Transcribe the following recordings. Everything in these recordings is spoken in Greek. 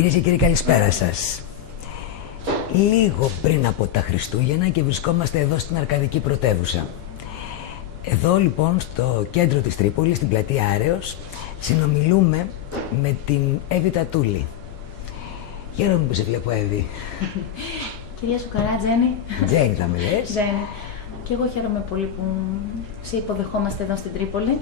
Κυρίες και κύριοι, καλησπέρα σας. Λίγο πριν από τα Χριστούγεννα και βρισκόμαστε εδώ στην Αρκαδική Πρωτεύουσα. Εδώ λοιπόν στο κέντρο της Τρίπολης, στην πλατεία Άρεως, συνομιλούμε με την Εύη Τατούλη. Χαίρομαι που σε βλέπω, Εύη. Κυρία Σουκαρά, Τζένι. Τζένι θα με λες. Τζένι. Και εγώ χαίρομαι πολύ που σε υποδεχόμαστε εδώ στην Τρίπολη.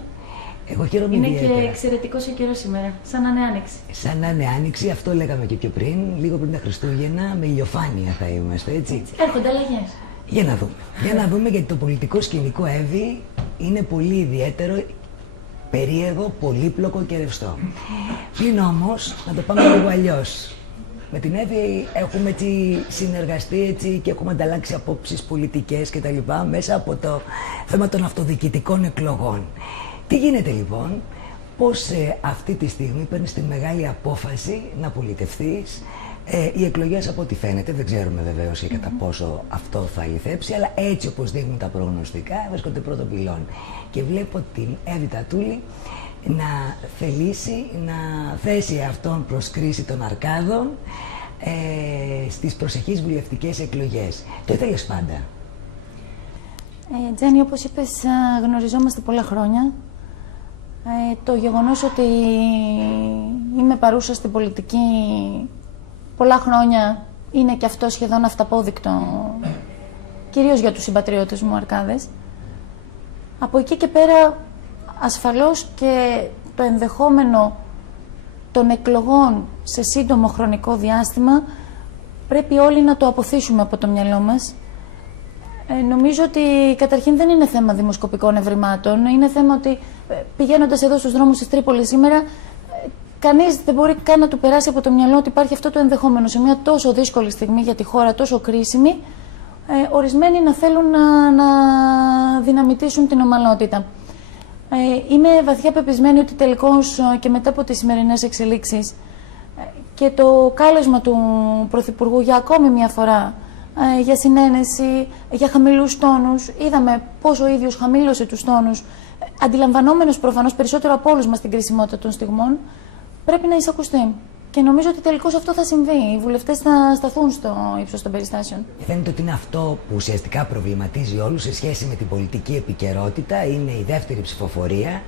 Εγώ χαίρομαι είναι ιδιαίτερα. Και εξαιρετικός ο καιρός σήμερα, σαν να είναι άνοιξη. Σαν να είναι άνοιξη, αυτό λέγαμε και πιο πριν, λίγο πριν τα Χριστούγεννα, με ηλιοφάνεια θα είμαστε, έτσι. Έρχονται αλλαγές. Για να δούμε. Για να δούμε, γιατί το πολιτικό σκηνικό, Εύη, είναι πολύ ιδιαίτερο, περίεργο, πολύπλοκο και ρευστό. Πλην όμως, να το πάμε λίγο αλλιώς. Με την Εύη έχουμε έτσι συνεργαστεί έτσι και έχουμε ανταλλάξει απόψεις πολιτικές κτλ. Μέσα από το θέμα των αυτοδιοικητικών εκλογών. Τι γίνεται λοιπόν, πώς αυτή τη στιγμή παίρνεις τη μεγάλη απόφαση να πολιτευθείς. Οι εκλογές, από ό,τι φαίνεται, δεν ξέρουμε βεβαίως ή κατά πόσο αυτό θα αληθέψει, αλλά έτσι όπως δείχνουν τα προγνωστικά βρίσκονται πρώτο πυλών. Και βλέπω την Εύη Τατούλη να θελήσει να θέσει αυτόν προς κρίση των Αρκάδων στις προσεχείς βουλευτικές εκλογές. Το ήθελες πάντα? Τζένι, όπως είπες, γνωριζόμαστε πολλά χρόνια. Το γεγονός ότι είμαι παρούσα στην πολιτική πολλά χρόνια είναι και αυτό σχεδόν αυταπόδεικτο, κυρίως για τους συμπατριώτες μου Αρκάδες. Από εκεί και πέρα, ασφαλώς και το ενδεχόμενο των εκλογών σε σύντομο χρονικό διάστημα πρέπει όλοι να το αποθήσουμε από το μυαλό μας. Νομίζω ότι καταρχήν δεν είναι θέμα δημοσκοπικών ευρημάτων, είναι θέμα ότι πηγαίνοντας εδώ στους δρόμους της Τρίπολης σήμερα, κανείς δεν μπορεί καν να του περάσει από το μυαλό ότι υπάρχει αυτό το ενδεχόμενο σε μια τόσο δύσκολη στιγμή για τη χώρα, τόσο κρίσιμη, ορισμένοι να θέλουν να δυναμητήσουν την ομαλότητα. Είμαι βαθιά πεπισμένη ότι τελικώς και μετά από τις σημερινές εξελίξεις και το κάλεσμα του Πρωθυπουργού για ακόμη μια φορά για συνένεση, για χαμηλούς τόνους, είδαμε πόσο ο ίδιος χαμήλωσε τους τόνους, αντιλαμβανόμενος προφανώς περισσότερο από όλους μας την κρισιμότητα των στιγμών, πρέπει να εισακουστεί. Και νομίζω ότι τελικώς αυτό θα συμβεί. Οι βουλευτές θα σταθούν στο ύψος των περιστάσεων. Φαίνεται ότι είναι αυτό που ουσιαστικά προβληματίζει όλους σε σχέση με την πολιτική επικαιρότητα. Είναι η δεύτερη ψηφοφορία.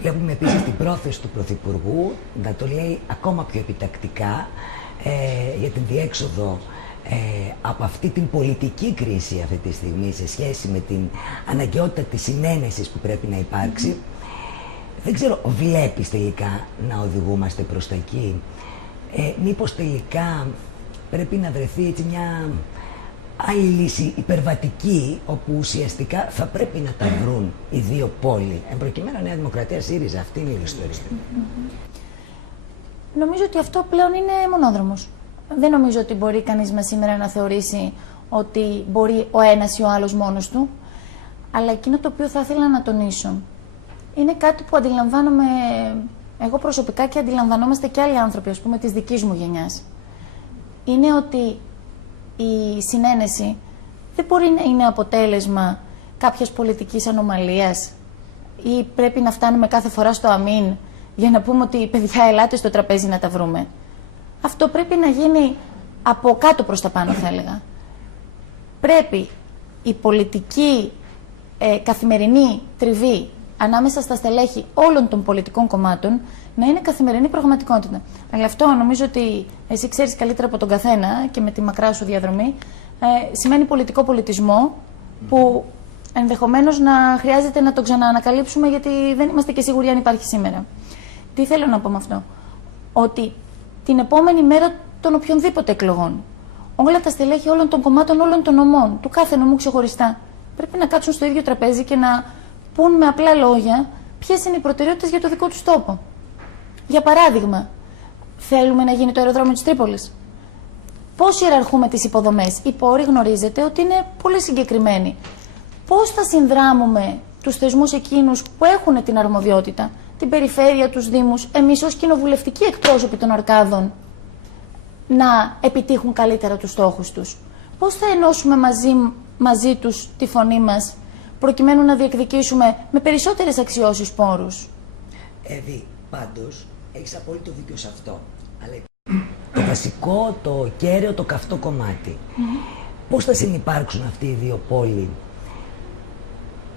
Βλέπουμε επίσης την πρόθεση του Πρωθυπουργού να το λέει ακόμα πιο επιτακτικά για την διέξοδο από αυτή την πολιτική κρίση αυτή τη στιγμή σε σχέση με την αναγκαιότητα της συνένεσης που πρέπει να υπάρξει. Δεν ξέρω, βλέπεις τελικά να οδηγούμαστε προς τα εκεί? Μήπως τελικά πρέπει να βρεθεί έτσι μια άλλη λύση υπερβατική, όπου ουσιαστικά θα πρέπει να τα βρουν οι δύο πόλοι? Εν προκειμένου Νέα Δημοκρατία, ΣΥΡΙΖΑ, αυτή είναι η ιστορία. Νομίζω ότι αυτό πλέον είναι μονόδρομος. Δεν νομίζω ότι μπορεί κανείς μας σήμερα να θεωρήσει ότι μπορεί ο ένας ή ο άλλος μόνος του. Αλλά εκείνο το οποίο θα ήθελα να τονίσω είναι κάτι που αντιλαμβάνομαι εγώ προσωπικά και αντιλαμβανόμαστε και άλλοι άνθρωποι, ας πούμε, της δικής μου γενιάς. Είναι ότι η συνένεση δεν μπορεί να είναι αποτέλεσμα κάποιας πολιτικής ανομαλίας ή πρέπει να φτάνουμε κάθε φορά στο αμήν για να πούμε ότι παιδιά, ελάτε στο τραπέζι να τα βρούμε. Αυτό πρέπει να γίνει από κάτω προς τα πάνω, θα έλεγα. Πρέπει η πολιτική καθημερινή τριβή ανάμεσα στα στελέχη όλων των πολιτικών κομμάτων να είναι καθημερινή πραγματικότητα. Αλλά αυτό νομίζω ότι εσύ ξέρεις καλύτερα από τον καθένα και με τη μακρά σου διαδρομή, σημαίνει πολιτικό πολιτισμό που ενδεχομένως να χρειάζεται να τον ξαναανακαλύψουμε, γιατί δεν είμαστε και σίγουροι αν υπάρχει σήμερα. Τι θέλω να πω με αυτό? Ότι την επόμενη μέρα των οποιονδήποτε εκλογών, όλα τα στελέχη όλων των κομμάτων, όλων των νομών, του κάθε νομού ξεχωριστά, πρέπει να κάτσουν στο ίδιο τραπέζι και να πούν με απλά λόγια ποιες είναι οι προτεραιότητες για το δικό τους τόπο. Για παράδειγμα, θέλουμε να γίνει το αεροδρόμιο της Τρίπολης. Πώς ιεραρχούμε τις υποδομές? Οι πόροι γνωρίζετε ότι είναι πολύ συγκεκριμένοι. Πώς θα συνδράμουμε τους θεσμούς εκείνους που έχουν την αρμοδιότητα, την περιφέρεια, τους δήμους, εμείς ως κοινοβουλευτικοί εκπρόσωποι των Αρκάδων, να επιτύχουν καλύτερα τους στόχους τους? Πώς θα ενώσουμε μαζί τους τη φωνή μας, προκειμένου να διεκδικήσουμε με περισσότερες αξιώσεις πόρους? Εύη, πάντως, έχεις απόλυτο δίκιο σε αυτό. Αλλά το βασικό, το κέραιο, το καυτό κομμάτι. Πώς θα συνυπάρξουν αυτοί οι δύο πόλοι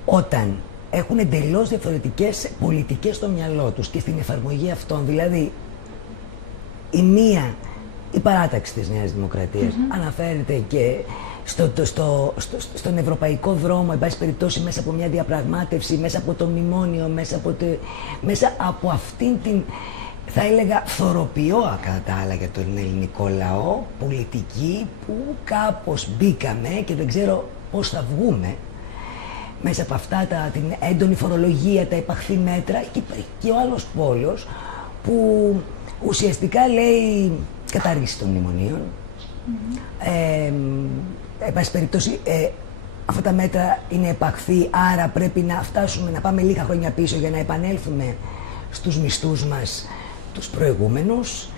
όταν έχουν εντελώς διαφορετικές πολιτικές στο μυαλό τους και στην εφαρμογή αυτών? Δηλαδή, η μία, η παράταξη της Νέας Δημοκρατίας, αναφέρεται και στον ευρωπαϊκό δρόμο, εν πάση περιπτώσει, μέσα από μια διαπραγμάτευση, μέσα από το μνημόνιο, μέσα από αυτήν την, θα έλεγα, θωροποιώ κατά τα άλλα για τον ελληνικό λαό, πολιτική που κάπως μπήκαμε και δεν ξέρω πώς θα βγούμε μέσα από αυτά την έντονη φορολογία, τα επαχθή μέτρα, και ο άλλος πόλος που ουσιαστικά λέει κατάργηση των μνημονίων. Εν πάση περιπτώσει, αυτά τα μέτρα είναι επαχθή, άρα πρέπει να φτάσουμε να πάμε λίγα χρόνια πίσω για να επανέλθουμε στους μισθούς μας τους προηγούμενους.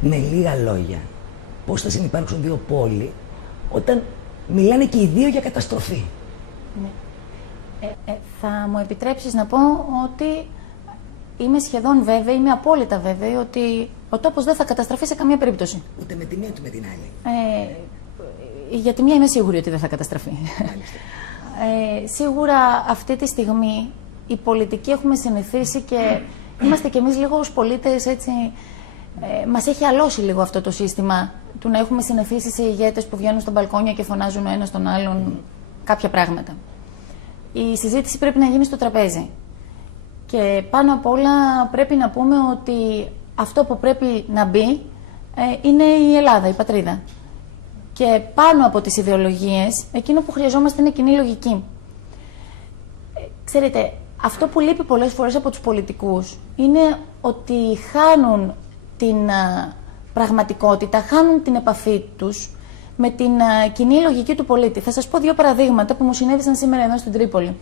Με λίγα λόγια, πώς θα συνυπάρξουν δύο πόλοι όταν μιλάνε και οι δύο για καταστροφή? Θα μου επιτρέψεις να πω ότι είμαι σχεδόν βέβαιη, είμαι απόλυτα βέβαιη ότι ο τόπος δεν θα καταστραφεί σε καμία περίπτωση. Ούτε με τη μία ούτε με την άλλη. Για τη μία είμαι σίγουρη ότι δεν θα καταστραφεί. Σίγουρα αυτή τη στιγμή η πολιτική έχουμε συνηθίσει και είμαστε κι εμείς λίγο ως πολίτες έτσι, μας έχει αλώσει λίγο αυτό το σύστημα του να έχουμε συνηθίσει σε ηγέτες που βγαίνουν στα μπαλκόνια και φωνάζουν ο ένας τον άλλον κάποια πράγματα. Η συζήτηση πρέπει να γίνει στο τραπέζι. Και πάνω απ' όλα πρέπει να πούμε ότι αυτό που πρέπει να μπει είναι η Ελλάδα, η πατρίδα. Και πάνω από τις ιδεολογίες, εκείνο που χρειαζόμαστε είναι κοινή λογική. Ξέρετε, αυτό που λείπει πολλές φορές από τους πολιτικούς είναι ότι χάνουν την πραγματικότητα, χάνουν την επαφή τους με την κοινή λογική του πολίτη. Θα σας πω δύο παραδείγματα που μου συνέβησαν σήμερα εδώ στην Τρίπολη.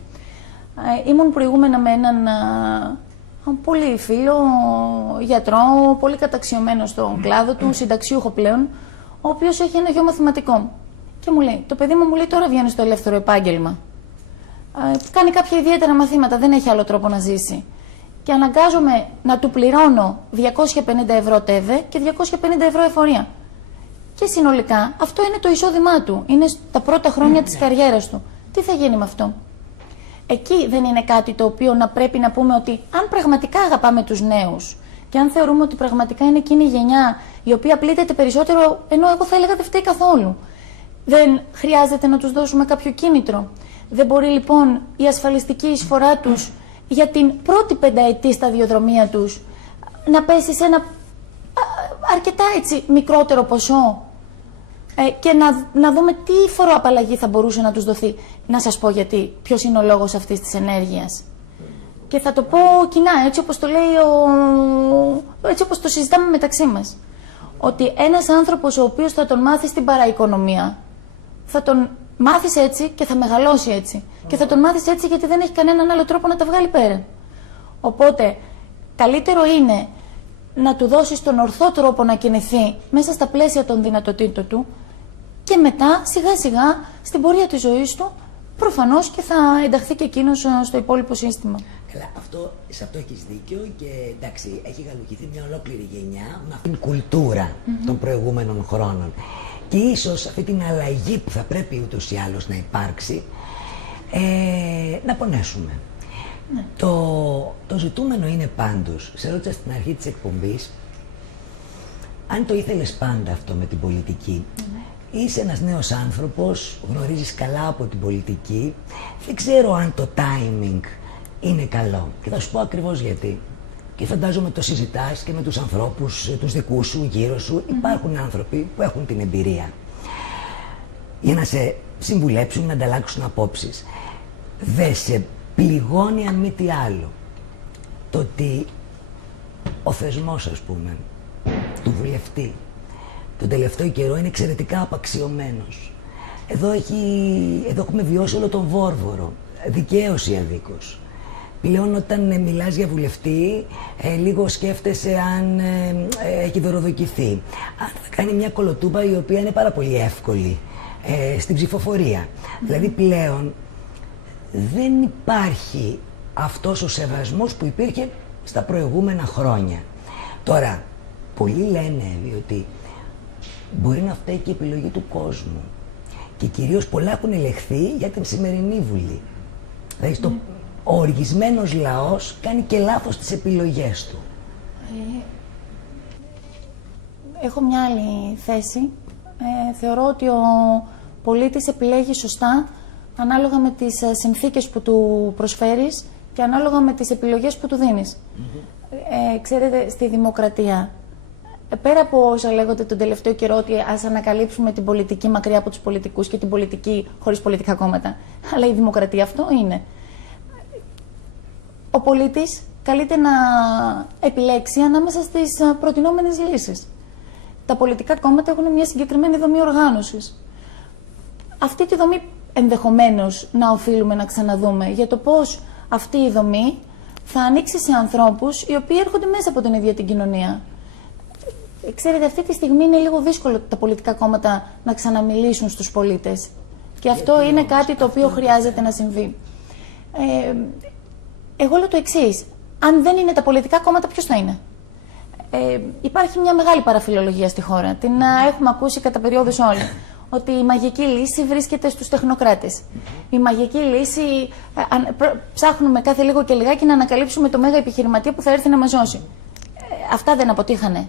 Ήμουν προηγούμενα με έναν πολύ φίλο, γιατρό, πολύ καταξιωμένο στον κλάδο του, συνταξιούχο πλέον, ο οποίος έχει ένα γιο μαθηματικό. Και μου λέει, το παιδί μου, λέει, τώρα βγαίνει στο ελεύθερο επάγγελμα. Κάνει κάποια ιδιαίτερα μαθήματα, δεν έχει άλλο τρόπο να ζήσει. Και αναγκάζομαι να του πληρώνω 250 ευρώ ΤΕΒΕ και 250 ευρώ εφορία. Και συνολικά αυτό είναι το εισόδημά του. Είναι τα πρώτα χρόνια της καριέρας του. Τι θα γίνει με αυτό? Εκεί δεν είναι κάτι το οποίο να πρέπει να πούμε ότι αν πραγματικά αγαπάμε τους νέους και αν θεωρούμε ότι πραγματικά είναι εκείνη η γενιά η οποία πλήττεται περισσότερο, ενώ εγώ θα έλεγα δεν φταίει καθόλου, δεν χρειάζεται να τους δώσουμε κάποιο κίνητρο? Δεν μπορεί λοιπόν η ασφαλιστική εισφορά τους για την πρώτη πενταετή σταδιοδρομία τους να πέσει σε ένα αρκετά έτσι μικρότερο ποσό και να δούμε τι φοροαπαλλαγή θα μπορούσε να τους δοθεί? Να σας πω γιατί, ποιος είναι ο λόγος αυτής της ενέργειας. Και θα το πω κοινά, έτσι όπως το λέει έτσι όπως το συζητάμε μεταξύ μας. Ότι ένας άνθρωπος ο οποίος θα τον μάθει στην παραοικονομία, θα τον μάθεις έτσι και θα μεγαλώσει έτσι. Και θα τον μάθεις έτσι γιατί δεν έχει κανέναν άλλο τρόπο να τα βγάλει πέρα. Οπότε, καλύτερο είναι να του δώσεις τον ορθό τρόπο να κινηθεί μέσα στα πλαίσια των δυνατοτήτων του και μετά σιγά σιγά στην πορεία της ζωής του προφανώς και θα ενταχθεί και εκείνος στο υπόλοιπο σύστημα. Καλά, σε αυτό έχεις δίκιο και εντάξει, έχει γαλουχηθεί μια ολόκληρη γενιά με αυτήν την κουλτούρα των προηγούμενων χρόνων. Και ίσως αυτή την αλλαγή που θα πρέπει ούτως ή άλλως να υπάρξει, να πονέσουμε. Ναι. Το ζητούμενο είναι πάντως, σε ρώτησα στην αρχή της εκπομπής, αν το ήθελες πάντα αυτό με την πολιτική. Είσαι ένας νέος άνθρωπος, γνωρίζεις καλά από την πολιτική, δεν ξέρω αν το timing είναι καλό. Και θα σου πω ακριβώς γιατί. Και φαντάζομαι το συζητάς και με τους ανθρώπους, τους δικούς σου, γύρω σου. Υπάρχουν άνθρωποι που έχουν την εμπειρία για να σε συμβουλέψουν, να ανταλλάξουν απόψεις. Δεν σε πληγώνει αν μη τι άλλο το ότι ο θεσμός, ας πούμε, του βουλευτή τον τελευταίο καιρό είναι εξαιρετικά απαξιωμένος. Εδώ έχουμε βιώσει όλο τον βόρβορο, δικαίως ή αδίκως. Πλέον όταν μιλάς για βουλευτή, λίγο σκέφτεσαι αν έχει δωροδοκηθεί. Αν θα κάνει μια κολοτούμπα η οποία είναι πάρα πολύ εύκολη στην ψηφοφορία. Δηλαδή πλέον δεν υπάρχει αυτός ο σεβασμός που υπήρχε στα προηγούμενα χρόνια. Τώρα, πολλοί λένε ότι μπορεί να φταίει και η επιλογή του κόσμου. Και κυρίως πολλά έχουν ελεχθεί για την σημερινή Βουλή. Δηλαδή ο οργισμένος λαός κάνει και λάθος τις επιλογές του. Έχω μια άλλη θέση. Θεωρώ ότι ο πολίτης επιλέγει σωστά ανάλογα με τις συνθήκες που του προσφέρεις και ανάλογα με τις επιλογές που του δίνεις. Ξέρετε, στη δημοκρατία, πέρα από όσα λέγονται τον τελευταίο καιρό ότι ας ανακαλύψουμε την πολιτική μακριά από τους πολιτικούς και την πολιτική χωρίς πολιτικά κόμματα, αλλά η δημοκρατία αυτό είναι. Ο πολίτης καλείται να επιλέξει ανάμεσα στις προτινόμενες λύσεις. Τα πολιτικά κόμματα έχουν μια συγκεκριμένη δομή οργάνωσης. Αυτή τη δομή ενδεχομένως να οφείλουμε να ξαναδούμε για το πώς αυτή η δομή θα ανοίξει σε ανθρώπους οι οποίοι έρχονται μέσα από την ίδια την κοινωνία. Ξέρετε, αυτή τη στιγμή είναι λίγο δύσκολο τα πολιτικά κόμματα να ξαναμιλήσουν στους πολίτες. Και αυτό είναι κάτι το οποίο χρειάζεται να συμβεί. Εγώ λέω το εξής. Αν δεν είναι τα πολιτικά κόμματα, ποιος θα είναι? Υπάρχει μια μεγάλη παραφιλολογία στη χώρα. Την έχουμε ακούσει κατά περιόδους όλοι. Ότι η μαγική λύση βρίσκεται στους τεχνοκράτες. Η μαγική λύση, ψάχνουμε κάθε λίγο και λιγάκι να ανακαλύψουμε το μέγα επιχειρηματία που θα έρθει να μας σώσει. Αυτά δεν αποτύχανε.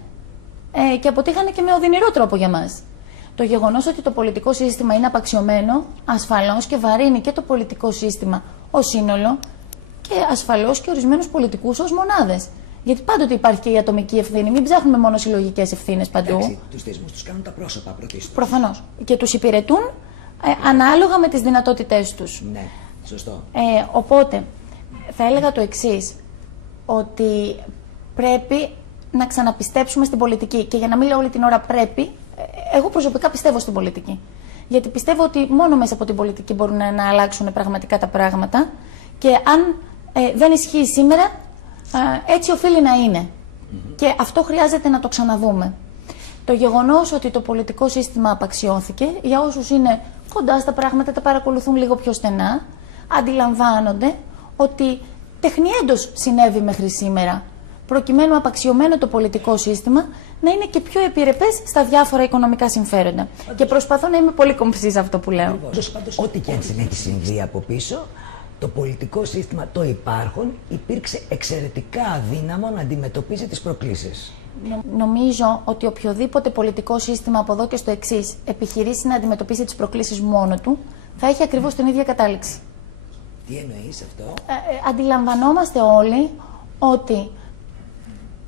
Και αποτύχανε και με οδυνηρό τρόπο για μας. Το γεγονός ότι το πολιτικό σύστημα είναι απαξιωμένο, ασφαλώς και βαρύνει και το πολιτικό σύστημα ως σύνολο και ασφαλώς και ορισμένους πολιτικούς ως μονάδες. Γιατί πάντοτε υπάρχει και η ατομική ευθύνη. Μην ψάχνουμε μόνο συλλογικές ευθύνες παντού. Εντάξει, τους θεσμούς τους κάνουν τα πρόσωπα πρωτίστως. Προφανώς. Και τους υπηρετούν ανάλογα με τις δυνατότητές τους. Ναι, σωστό. Οπότε, θα έλεγα το εξής. Ότι πρέπει να ξαναπιστέψουμε στην πολιτική. Και για να μην λέω όλη την ώρα πρέπει, εγώ προσωπικά πιστεύω στην πολιτική. Γιατί πιστεύω ότι μόνο μέσα από την πολιτική μπορούν να αλλάξουν πραγματικά τα πράγματα. Και αν δεν ισχύει σήμερα, έτσι οφείλει να είναι. Και αυτό χρειάζεται να το ξαναδούμε. Το γεγονός ότι το πολιτικό σύστημα απαξιώθηκε, για όσους είναι κοντά στα πράγματα, τα παρακολουθούν λίγο πιο στενά, αντιλαμβάνονται ότι τεχνιέντος συνέβη μέχρι σήμερα, προκειμένου απαξιωμένο το πολιτικό σύστημα να είναι και πιο επιρρεπές στα διάφορα οικονομικά συμφέροντα. Και προσπαθώ να είμαι πολύ κομψή σε αυτό που λέω. Ό,τι και αν έχει συμβεί από πίσω, το πολιτικό σύστημα, το υπάρχον, υπήρξε εξαιρετικά αδύναμο να αντιμετωπίσει τις προκλήσεις. Νομίζω ότι οποιοδήποτε πολιτικό σύστημα από εδώ και στο εξής επιχειρήσει να αντιμετωπίσει τις προκλήσεις μόνο του, θα έχει ακριβώς την ίδια κατάληξη. Τι εννοείς αυτό? Αντιλαμβανόμαστε όλοι ότι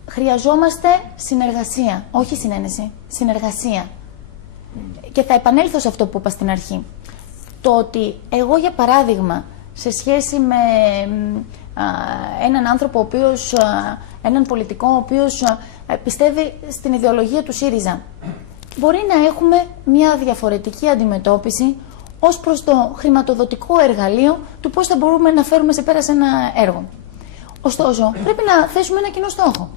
χρειαζόμαστε συνεργασία, όχι συνένεση, συνεργασία. Και θα επανέλθω σε αυτό που είπα στην αρχή. Το ότι εγώ, για παράδειγμα, σε σχέση με έναν άνθρωπο, ο οποίος, έναν πολιτικό, ο οποίος πιστεύει στην ιδεολογία του ΣΥΡΙΖΑ, μπορεί να έχουμε μια διαφορετική αντιμετώπιση ως προς το χρηματοδοτικό εργαλείο του πώς θα μπορούμε να φέρουμε σε πέρα σε ένα έργο. Ωστόσο, πρέπει να θέσουμε ένα κοινό στόχο.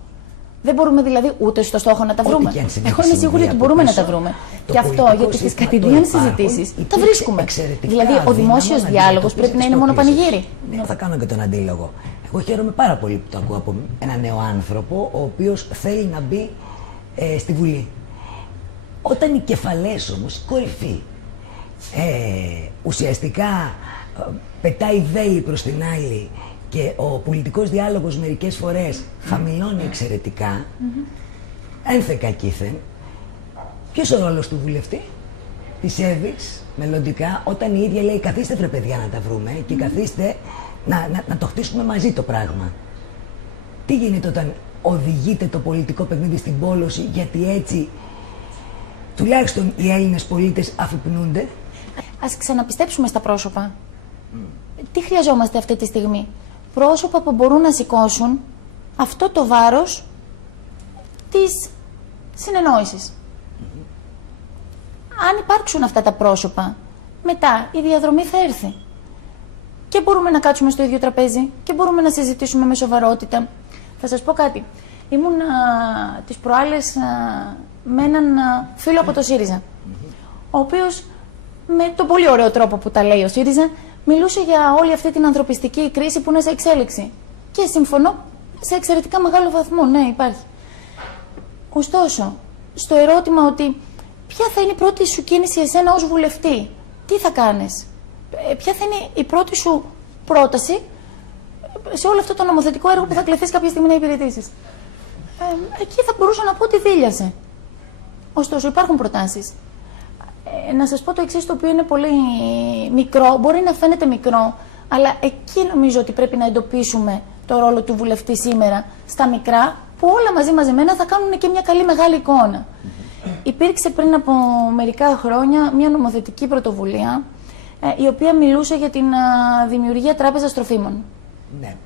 Δεν μπορούμε δηλαδή ούτε στο στόχο να τα βρούμε. Εγώ είμαι σίγουρη ότι μπορούμε να τα βρούμε. Και αυτό γιατί στις κατηδίαν συζητήσεις τα βρίσκουμε. Δηλαδή, ο δημόσιος διάλογος πρέπει να είναι μόνο πανηγύρι. Ναι, θα κάνω και τον αντίλογο. Εγώ χαίρομαι πάρα πολύ που το ακούω από έναν νέο άνθρωπο, ο οποίος θέλει να μπει στη Βουλή. Όταν οι κεφαλές όμως, η κορυφή, ουσιαστικά πετάει βέλη προς την άλλη και ο πολιτικός διάλογος μερικές φορές χαμηλώνει εξαιρετικά, ένθεκα κήθεν, ποιος ο ρόλος του βουλευτή? Πιστεύεις μελλοντικά, όταν η ίδια λέει καθίστε βρε παιδιά να τα βρούμε και καθίστε να το χτίσουμε μαζί το πράγμα. Τι γίνεται όταν οδηγείται το πολιτικό παιχνίδι στην πόλωση, γιατί έτσι τουλάχιστον οι Έλληνες πολίτες αφυπνούνται? Ας ξαναπιστέψουμε στα πρόσωπα. Τι χρειαζόμαστε αυτή τη στιγμή? Πρόσωπα που μπορούν να σηκώσουν αυτό το βάρος της συνεννόησης. Αν υπάρξουν αυτά τα πρόσωπα, μετά η διαδρομή θα έρθει. Και μπορούμε να κάτσουμε στο ίδιο τραπέζι και μπορούμε να συζητήσουμε με σοβαρότητα. Θα σας πω κάτι. Ήμουν τις προάλλες με έναν φίλο από το ΣΥΡΙΖΑ, ο οποίος με τον πολύ ωραίο τρόπο που τα λέει ο ΣΥΡΙΖΑ μιλούσε για όλη αυτή την ανθρωπιστική κρίση που είναι σε εξέλιξη. Και συμφωνώ σε εξαιρετικά μεγάλο βαθμό, ναι, υπάρχει. Ωστόσο, στο ερώτημα ότι ποια θα είναι η πρώτη σου κίνηση εσένα ως βουλευτή, τι θα κάνεις, ποια θα είναι η πρώτη σου πρόταση σε όλο αυτό το νομοθετικό έργο που θα κληθείς κάποια στιγμή να υπηρετήσεις. Εκεί θα μπορούσα να πω ότι δίλιασε. Ωστόσο, υπάρχουν προτάσεις. Να σας πω το εξής, το οποίο είναι πολύ μικρό, μπορεί να φαίνεται μικρό, αλλά εκεί νομίζω ότι πρέπει να εντοπίσουμε το ρόλο του βουλευτή σήμερα, στα μικρά, που όλα μαζί μαζεμένα θα κάνουν και μια καλή μεγάλη εικόνα. Υπήρξε πριν από μερικά χρόνια μια νομοθετική πρωτοβουλία, η οποία μιλούσε για την δημιουργία τράπεζας τροφίμων. Ναι.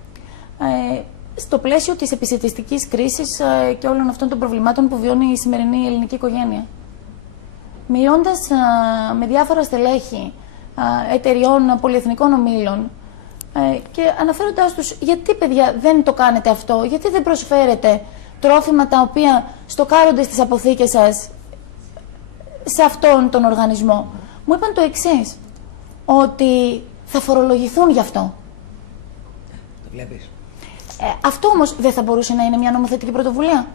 Στο πλαίσιο της επισιτιστικής κρίσης και όλων αυτών των προβλημάτων που βιώνει η σημερινή ελληνική οικογένεια. Μιλώντας με διάφορα στελέχη εταιριών πολυεθνικών ομίλων και αναφέροντάς τους γιατί παιδιά δεν το κάνετε αυτό, γιατί δεν προσφέρετε τρόφιμα τα οποία στοκάρονται στις αποθήκες σας σε αυτόν τον οργανισμό, μου είπαν το εξής, ότι θα φορολογηθούν γι' αυτό. Το βλέπεις. Αυτό όμως δεν θα μπορούσε να είναι μια νομοθετική πρωτοβουλία.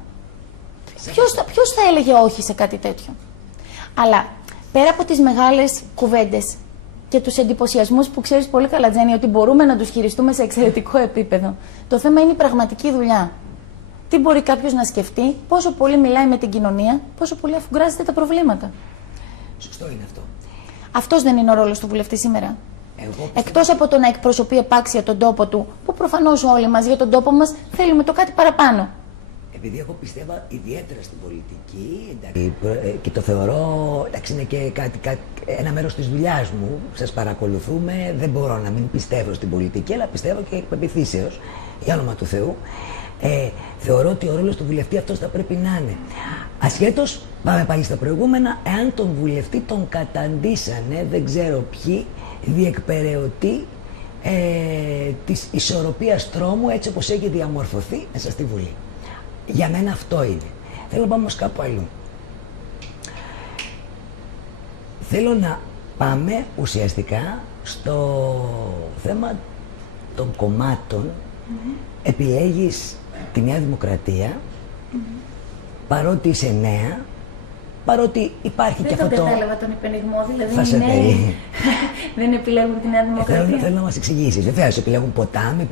Ποιος θα έλεγε όχι σε κάτι τέτοιο. Αλλά πέρα από τις μεγάλες κουβέντες και τους εντυπωσιασμούς που ξέρεις πολύ καλά, Τζέννη, ότι μπορούμε να τους χειριστούμε σε εξαιρετικό επίπεδο, το θέμα είναι η πραγματική δουλειά. Τι μπορεί κάποιος να σκεφτεί, πόσο πολύ μιλάει με την κοινωνία, πόσο πολύ αφουγκράζεται τα προβλήματα. Σωστό είναι αυτό. Αυτός δεν είναι ο ρόλος του βουλευτή σήμερα. Εκτός από το να εκπροσωπεί επάξια τον τόπο του, που προφανώς όλοι μας για τον τόπο μας θέλουμε το κάτι παραπάνω. Επειδή εγώ πιστεύω ιδιαίτερα στην πολιτική, εντάξει, και το θεωρώ, εντάξει, είναι και ένα μέρος της δουλειάς μου, σας παρακολουθούμε, δεν μπορώ να μην πιστεύω στην πολιτική, αλλά πιστεύω και εκ πεποιθήσεως, για όνομα του Θεού, θεωρώ ότι ο ρόλος του βουλευτή αυτός θα πρέπει να είναι. Ασχέτως, πάμε πάλι στα προηγούμενα, εάν τον βουλευτή τον καταντήσανε, δεν ξέρω ποιοι, διεκπεραιωτή της ισορροπίας τρόμου έτσι όπως έχει διαμορφωθεί μέσα στη Βουλή. Για μένα αυτό είναι. Θέλω να πάμε όμως κάπου αλλού. Θέλω να πάμε ουσιαστικά στο θέμα των κομμάτων. Επιλέγεις τη Νέα Δημοκρατία, παρότι είσαι νέα, παρότι υπάρχει και αυτό το... Δεν κατάλαβα τον υπενιγμό, δηλαδή θα σε νέοι δεν επιλέγουν τη Νέα Δημοκρατία. Θέλω να μας εξηγήσεις. Βεβαίως επιλέγουν ποτάμι,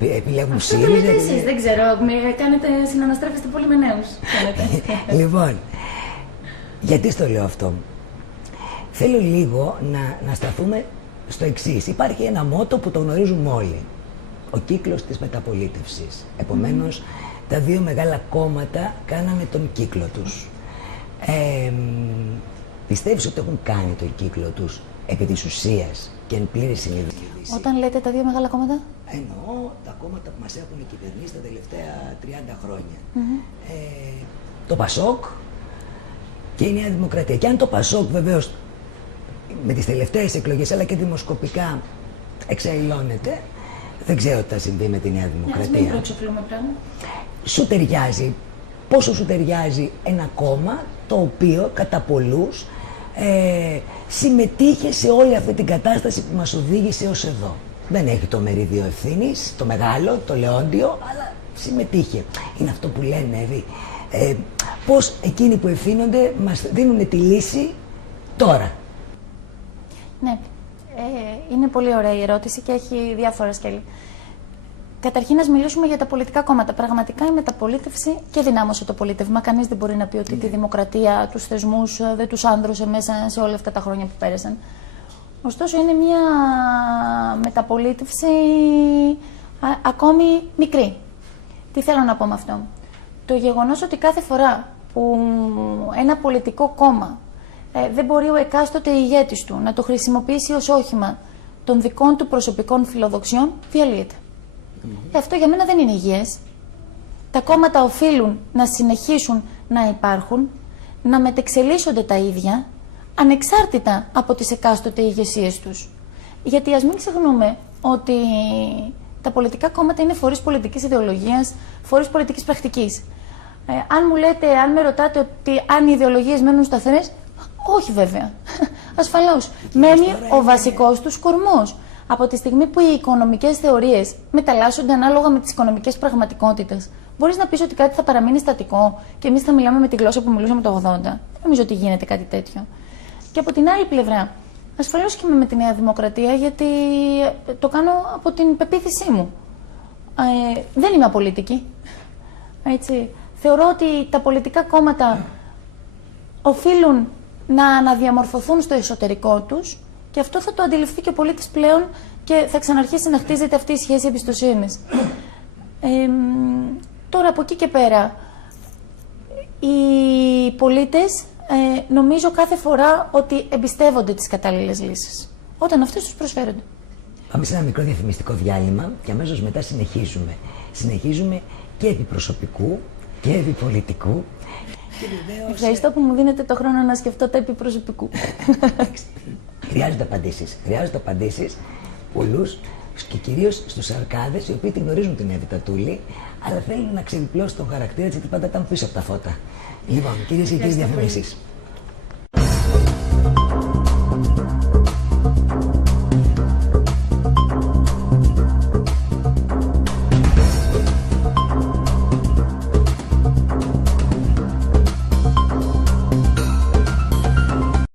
επιλέγουν Αυτό το λέτε ΣΥΡΙΖΑ. εσείς, δεν ξέρω, συναναστρέφεστε πολύ με νέους. Λοιπόν, γιατί στο λέω αυτό. Θέλω λίγο να σταθούμε στο εξής. Υπάρχει ένα μότο που το γνωρίζουμε όλοι. Ο κύκλος της μεταπολίτευσης. Επομένως, τα δύο μεγάλα κόμματα κάνανε τον κύκλο τους. Πιστεύεις ότι έχουν κάνει τον κύκλο τους επί της ουσίας και εν πλήρη συνειδητοποίηση? Όταν λέτε τα δύο μεγάλα κόμματα? Εννοώ τα κόμματα που μας έχουν κυβερνήσει τα τελευταία 30 χρόνια. Το ΠΑΣΟΚ και η Νέα Δημοκρατία. Και αν το ΠΑΣΟΚ βεβαίως με τις τελευταίες εκλογές αλλά και δημοσκοπικά εξαϊλώνεται, δεν ξέρω τι θα συμβεί με τη Νέα Δημοκρατία. Ας μην προεξοφλούμε πράγμα. Σου ταιριάζει, πόσο σου ταιριάζει ένα κόμμα το οποίο κατά πολλούς συμμετείχε σε όλη αυτή την κατάσταση που μας οδήγησε ως εδώ. Δεν έχει το μερίδιο ευθύνης, το μεγάλο, το λεόντιο, αλλά συμμετείχε. Είναι αυτό που λένε, Εύη. Πώς εκείνοι που ευθύνονται μας δίνουν τη λύση τώρα. Ναι, είναι πολύ ωραία η ερώτηση και έχει διάφορα σκέλη. Καταρχήν, να μιλήσουμε για τα πολιτικά κόμματα. Πραγματικά η μεταπολίτευση και δυνάμωσε το πολίτευμα. Κανείς δεν μπορεί να πει ότι τη δημοκρατία, τους θεσμούς δεν τους άνδρωσε μέσα σε όλα αυτά τα χρόνια που πέρασαν. Ωστόσο, είναι μια μεταπολίτευση ακόμη μικρή. Τι θέλω να πω με αυτό? Το γεγονός ότι κάθε φορά που ένα πολιτικό κόμμα δεν μπορεί ο εκάστοτε ηγέτης του να το χρησιμοποιήσει ως όχημα των δικών του προσωπικών φιλοδοξιών, διαλύεται. Αυτό για μένα δεν είναι υγιές. Τα κόμματα οφείλουν να συνεχίσουν να υπάρχουν, να μετεξελίσσονται τα ίδια, ανεξάρτητα από τις εκάστοτε ηγεσίες τους. Γιατί ας μην ξεχνούμε ότι τα πολιτικά κόμματα είναι φορείς πολιτικής ιδεολογίας, φορείς πολιτικής πρακτικής. Αν με ρωτάτε ότι αν οι ιδεολογίες μένουν σταθερές, όχι βέβαια. Ασφαλώς. Μένει ο βασικός τους κορμός. Από τη στιγμή που οι οικονομικές θεωρίες μεταλλάσσονται ανάλογα με τις οικονομικές πραγματικότητες, Μπορείς να πεις ότι κάτι θα παραμείνει στατικό και εμείς θα μιλάμε με τη γλώσσα που μιλούσαμε το 80. Δεν νομίζω ότι γίνεται κάτι τέτοιο. Και από την άλλη πλευρά, ασφαλώς και είμαι με τη Νέα Δημοκρατία, γιατί το κάνω από την πεποίθησή μου. Δεν είμαι απολυτική. Έτσι. Θεωρώ ότι τα πολιτικά κόμματα οφείλουν να αναδιαμορφωθούν στο εσωτερικό τους και αυτό θα το αντιληφθεί και ο πολίτης πλέον και θα ξαναρχίσει να χτίζεται αυτή η σχέση εμπιστοσύνης. Τώρα από εκεί και πέρα, οι πολίτες νομίζω κάθε φορά ότι εμπιστεύονται τις κατάλληλες λύσεις, όταν αυτές τους προσφέρονται. Πάμε σε ένα μικρό διαφημιστικό διάλειμμα και αμέσως μετά συνεχίζουμε. Συνεχίζουμε και επί προσωπικού και επί πολιτικού. Ευχαριστώ που μου δίνετε το χρόνο να σκεφτώ τα επί προσωπικού. Χρειάζονται απαντήσεις. Χρειάζονται απαντήσεις πολλούς και κυρίως στους αρκάδες, οι οποίοι την γνωρίζουν την Εύη Τατούλη, αλλά θέλουν να ξεδιπλώσουν τον χαρακτήρα της, γιατί πάντα ήταν πίσω από τα φώτα. Λοιπόν, κυρίες και κύριοι, διαφημίσεις.